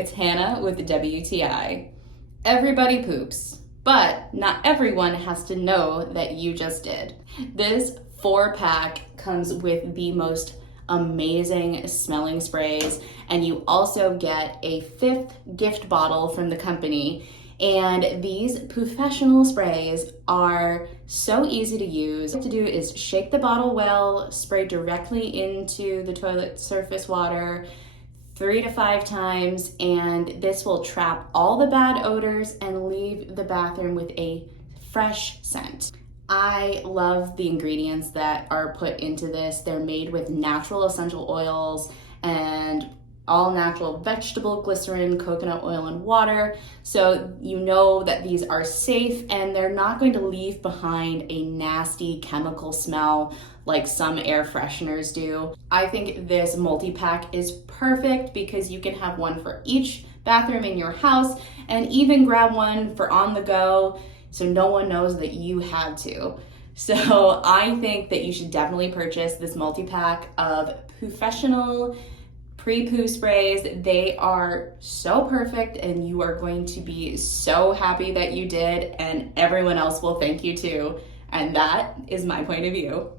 it's Hannah with WTI. Everybody poops, but not everyone has to know that you just did. This 4-pack comes with the most amazing smelling sprays, and you also get a 5th gift bottle from the company. And these Pewfessional sprays are so easy to use. What to do is shake the bottle well, spray directly into the toilet surface water 3 to 5 times, and this will trap all the bad odors and leave the bathroom with a fresh scent. I love the ingredients that are put into this. They're made with natural essential oils and all natural vegetable glycerin, coconut oil, and water. So you know that these are safe and they're not going to leave behind a nasty chemical smell like some air fresheners do. I think this multi-pack is perfect because you can have one for each bathroom in your house and even grab one for on the go so no one knows that you had to. So I think that you should definitely purchase this multi-pack of Pewfessional Pre Poop sprays. They are so perfect and you are going to be so happy that you did, and everyone else will thank you too. And that is my point of view.